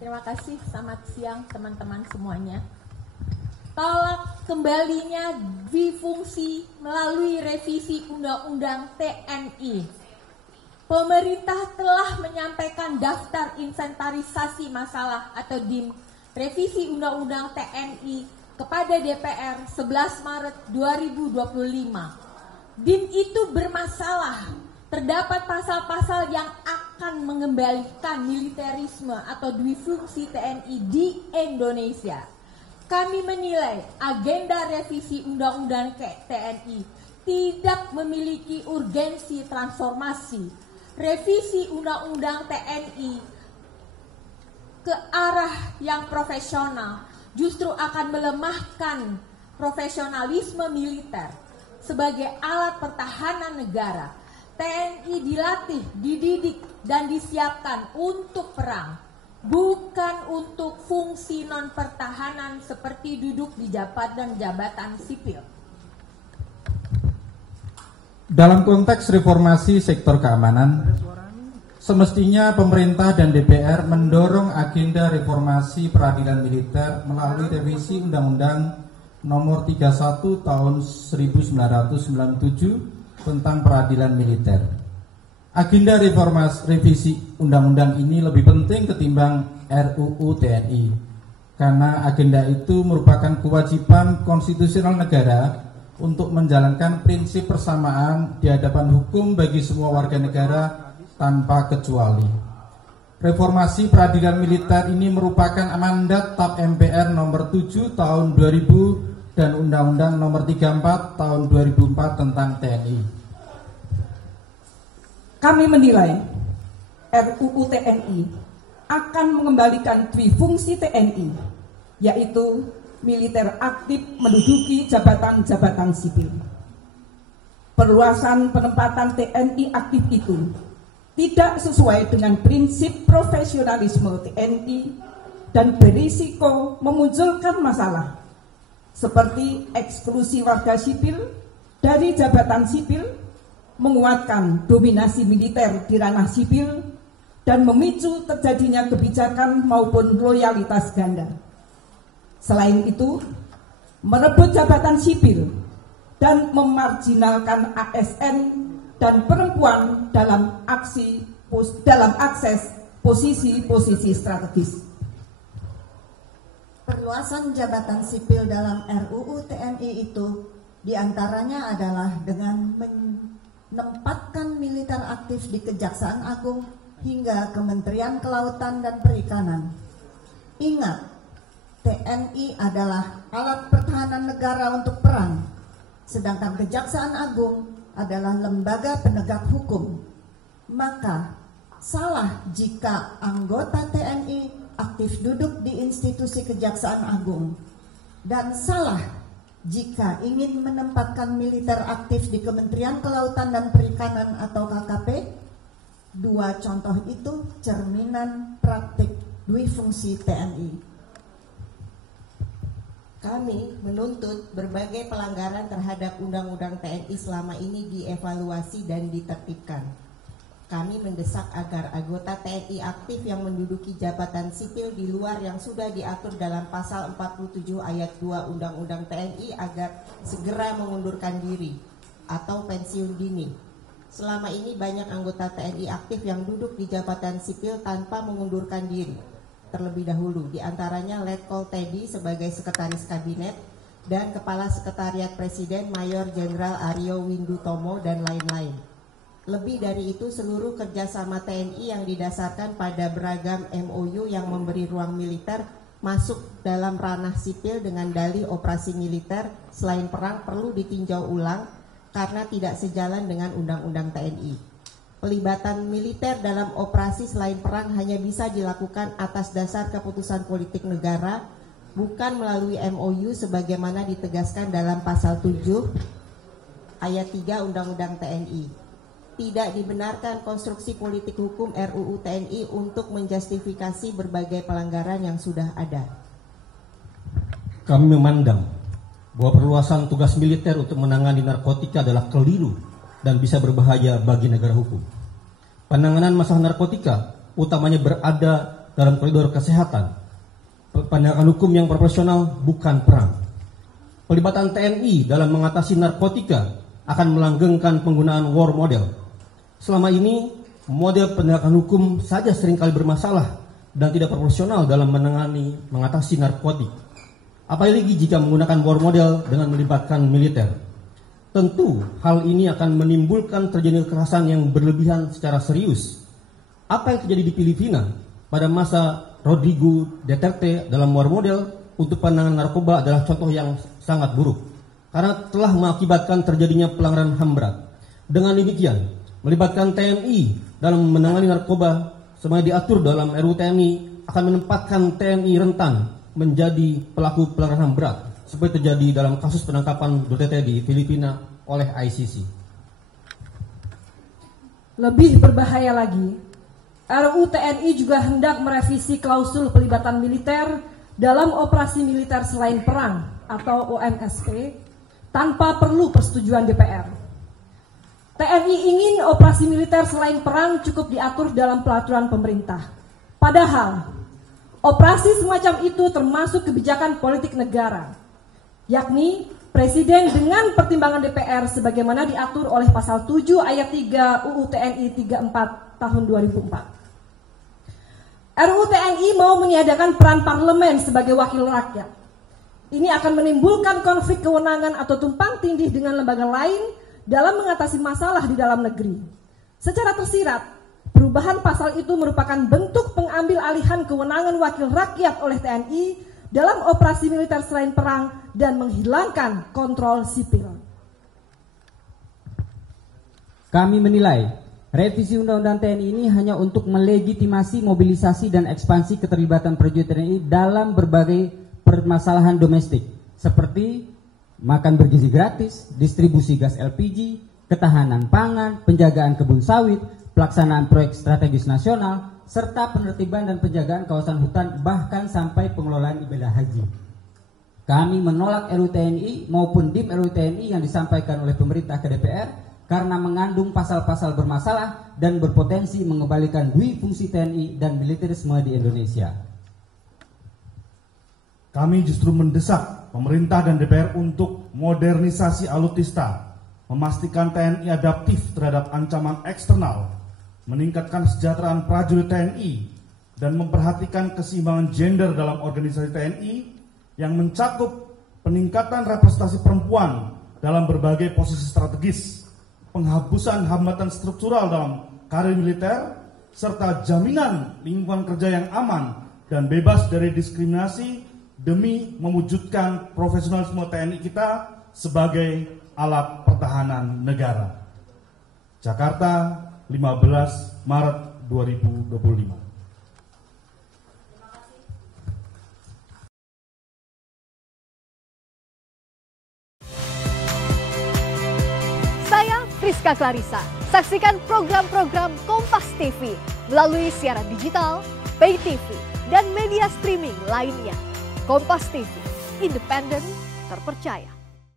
Terima kasih, selamat siang teman-teman semuanya. Tolak kembalinya dwifungsi melalui revisi Undang-Undang TNI. Pemerintah telah menyampaikan daftar inventarisasi masalah atau DIM revisi Undang-Undang TNI kepada DPR 11 Maret 2025. DIM itu bermasalah. Terdapat pasal-pasal yang akan mengembalikan militerisme atau dwifungsi TNI di Indonesia. Kami menilai agenda revisi Undang-Undang TNI tidak memiliki urgensi transformasi. Revisi Undang-Undang TNI ke arah yang profesional justru akan melemahkan profesionalisme militer sebagai alat pertahanan negara. TNI dilatih, dididik, dan disiapkan untuk perang, bukan untuk fungsi non-pertahanan seperti duduk di jabatan sipil. Dalam konteks reformasi sektor keamanan, semestinya pemerintah dan DPR mendorong agenda reformasi peradilan militer melalui revisi Undang-Undang Nomor 31 Tahun 1997 tentang peradilan militer. Agenda revisi undang-undang ini lebih penting ketimbang RUU TNI karena agenda itu merupakan kewajiban konstitusional negara untuk menjalankan prinsip persamaan di hadapan hukum bagi semua warga negara tanpa kecuali. Reformasi peradilan militer ini merupakan mandat TAP MPR nomor 7 tahun 2000 dan Undang-Undang Nomor 34 Tahun 2004 tentang TNI. Kami menilai RUU TNI akan mengembalikan dwifungsi TNI, yaitu militer aktif menduduki jabatan-jabatan sipil. Perluasan penempatan TNI aktif itu tidak sesuai dengan prinsip profesionalisme TNI dan berisiko memunculkan masalah seperti eksklusi warga sipil dari jabatan sipil, menguatkan dominasi militer di ranah sipil, dan memicu terjadinya kebijakan maupun loyalitas ganda. Selain itu, merebut jabatan sipil dan memarginalkan ASN dan perempuan dalam akses posisi-posisi strategis. Perluasan jabatan sipil dalam RUU TNI itu diantaranya adalah dengan menempatkan militer aktif di Kejaksaan Agung hingga Kementerian Kelautan dan Perikanan. Ingat, TNI adalah alat pertahanan negara untuk perang, sedangkan Kejaksaan Agung adalah lembaga penegak hukum. Maka salah jika anggota TNI aktif duduk di institusi Kejaksaan Agung, dan salah jika ingin menempatkan militer aktif di Kementerian Kelautan dan Perikanan atau KKP. Dua contoh itu cerminan praktik dwifungsi TNI. Kami menuntut berbagai pelanggaran terhadap Undang-Undang TNI selama ini dievaluasi dan ditertibkan. Kami mendesak agar anggota TNI aktif yang menduduki jabatan sipil di luar yang sudah diatur dalam pasal 47 ayat 2 Undang-Undang TNI agar segera mengundurkan diri atau pensiun dini. Selama ini banyak anggota TNI aktif yang duduk di jabatan sipil tanpa mengundurkan diri terlebih dahulu, diantaranya Letkol Teddy sebagai Sekretaris Kabinet dan Kepala Sekretariat Presiden Mayor Jenderal Aryo Windutomo dan lain-lain. Lebih dari itu, seluruh kerjasama TNI yang didasarkan pada beragam MOU yang memberi ruang militer masuk dalam ranah sipil dengan dalih operasi militer selain perang perlu ditinjau ulang karena tidak sejalan dengan Undang-Undang TNI. Pelibatan militer dalam operasi selain perang hanya bisa dilakukan atas dasar keputusan politik negara, bukan melalui MOU sebagaimana ditegaskan dalam pasal 7 ayat 3 Undang-Undang TNI. Tidak dibenarkan konstruksi politik hukum RUU TNI untuk menjustifikasi berbagai pelanggaran yang sudah ada. Kami memandang bahwa perluasan tugas militer untuk menangani narkotika adalah keliru dan bisa berbahaya bagi negara hukum. Penanganan masalah narkotika utamanya berada dalam koridor kesehatan. Penegakan hukum yang proporsional bukan perang. Pelibatan TNI dalam mengatasi narkotika akan melanggengkan penggunaan war model. Selama ini, model penegakan hukum saja seringkali bermasalah dan tidak proporsional dalam mengatasi narkotik. Apalagi jika menggunakan war model dengan melibatkan militer. Tentu hal ini akan menimbulkan terjadi kekerasan yang berlebihan secara serius. Apa yang terjadi di Filipina pada masa Rodrigo Duterte dalam war model untuk penanganan narkoba adalah contoh yang sangat buruk karena telah mengakibatkan terjadinya pelanggaran HAM berat. Dengan demikian, melibatkan TNI dalam menangani narkoba semua diatur dalam RUU TNI akan menempatkan TNI rentan menjadi pelaku pelanggaran HAM berat seperti terjadi dalam kasus penangkapan Duterte di Filipina oleh ICC. Lebih berbahaya lagi, RUU TNI juga hendak merevisi klausul pelibatan militer dalam operasi militer selain perang atau OMSP tanpa perlu persetujuan DPR. TNI ingin operasi militer selain perang cukup diatur dalam peraturan pemerintah. Padahal, operasi semacam itu termasuk kebijakan politik negara, yakni Presiden dengan pertimbangan DPR sebagaimana diatur oleh pasal 7 ayat 3 UU TNI 34 tahun 2004. RUU TNI mau meniadakan peran parlemen sebagai wakil rakyat. Ini akan menimbulkan konflik kewenangan atau tumpang tindih dengan lembaga lain dalam mengatasi masalah di dalam negeri. Secara tersirat, perubahan pasal itu merupakan bentuk pengambil alihan kewenangan wakil rakyat oleh TNI dalam operasi militer selain perang dan menghilangkan kontrol sipil. Kami menilai revisi Undang-Undang TNI ini hanya untuk melegitimasi mobilisasi dan ekspansi keterlibatan prajurit TNI dalam berbagai permasalahan domestik seperti makan bergizi gratis, distribusi gas LPG, ketahanan pangan, penjagaan kebun sawit, pelaksanaan proyek strategis nasional, serta penertiban dan penjagaan kawasan hutan bahkan sampai pengelolaan ibadah haji. Kami menolak RUU TNI maupun DIM RUU TNI yang disampaikan oleh pemerintah ke DPR karena mengandung pasal-pasal bermasalah dan berpotensi mengembalikan dui fungsi TNI dan militerisme di Indonesia. Kami justru mendesak pemerintah dan DPR untuk modernisasi alutsista, memastikan TNI adaptif terhadap ancaman eksternal, meningkatkan kesejahteraan prajurit TNI, dan memperhatikan keseimbangan gender dalam organisasi TNI yang mencakup peningkatan representasi perempuan dalam berbagai posisi strategis, penghapusan hambatan struktural dalam karir militer, serta jaminan lingkungan kerja yang aman dan bebas dari diskriminasi demi mewujudkan profesionalisme TNI kita sebagai alat pertahanan negara. Jakarta, 15 Maret 2025. Saya Friska Clarissa. Saksikan program-program Kompas TV melalui siaran digital, pay TV, dan media streaming lainnya. Kompas TV, independen, terpercaya.